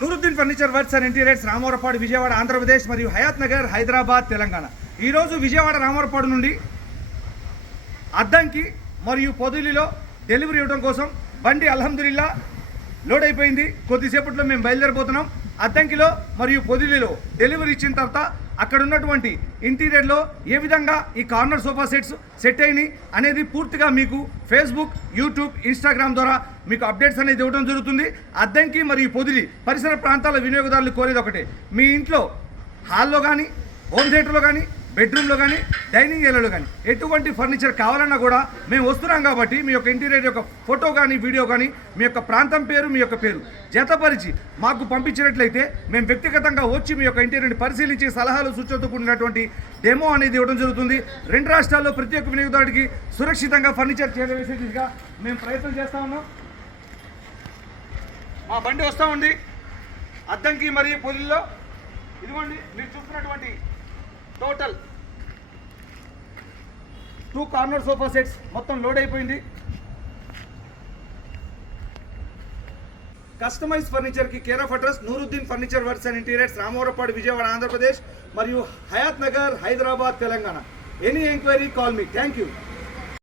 Nooruddin furniture works and interiors Ramavarapadu Vijayawada Andhra Pradesh మరియు హయాత్ నగర్ హైదరాబాద్ తెలంగాణ. ఈరోజు విజయవాడ రామవరపాడు నుండి అద్దంకి మరియు పొదిలిలో డెలివరీ ఇవ్వడం కోసం బండి అల్హమ్దులిల్లా లోడ్ అయిపోయింది. కొద్దిసేపట్లో మేము బయలుదేరిపోతున్నాం. అద్దంకిలో మరియు పొదిలిలో డెలివరీ ఇచ్చిన తర్వాత అక్కడ ఉన్నటువంటి ఇంటీరియర్లో ఏ విధంగా ఈ కార్నర్ సోఫా సెట్ అయినాయి అనేది పూర్తిగా మీకు ఫేస్బుక్, యూట్యూబ్, ఇన్స్టాగ్రామ్ ద్వారా మీకు అప్డేట్స్ అనేది ఇవ్వడం జరుగుతుంది. అద్దంకి మరియు పొదిలి పరిసర ప్రాంతాల వినియోగదారులు కోరేది ఒకటే, మీ ఇంట్లో హాల్లో కానీ, హోమ్ థియేటర్లో కానీ, బెడ్రూమ్లో కానీ, డైనింగ్ ఏరియాలో కానీ ఎటువంటి ఫర్నిచర్ కావాలన్నా కూడా మేము వస్తున్నాం కాబట్టి మీ యొక్క ఇంటీరియర్ యొక్క ఫోటో కానీ, వీడియో కానీ, మీ యొక్క ప్రాంతం పేరు, మీ యొక్క పేరు జతపరిచి మాకు పంపించినట్లయితే మేము వ్యక్తిగతంగా వచ్చి మీ యొక్క ఇంటీరియర్ని పరిశీలించి సలహాలు సూచనతో కూడినటువంటి డెమో అనేది ఇవ్వడం జరుగుతుంది. రెండు రాష్ట్రాల్లో ప్రతి ఒక్క వినియోగదారుడికి సురక్షితంగా ఫర్నిచర్ చేరవేసే దిశగా మేము ప్రయత్నం చేస్తూ ఉన్నాం. మా బండి వస్తూ ఉంది అద్దంకి మరియు పొదిలిలో. ఇదిగోండి మీరు చూస్తున్నటువంటి టోటల్ 2 కార్నర్ సోఫా సెట్స్ మొత్తం లోడ్ అయిపోయింది. కస్టమైజ్ ఫర్నిచర్కి care of address Nooruddin furniture works and interiors Ramavarapadu Vijayawada Andhra Pradesh మరియు Hayat Nagar Hyderabad Telangana. Any enquiry call me. Thank you.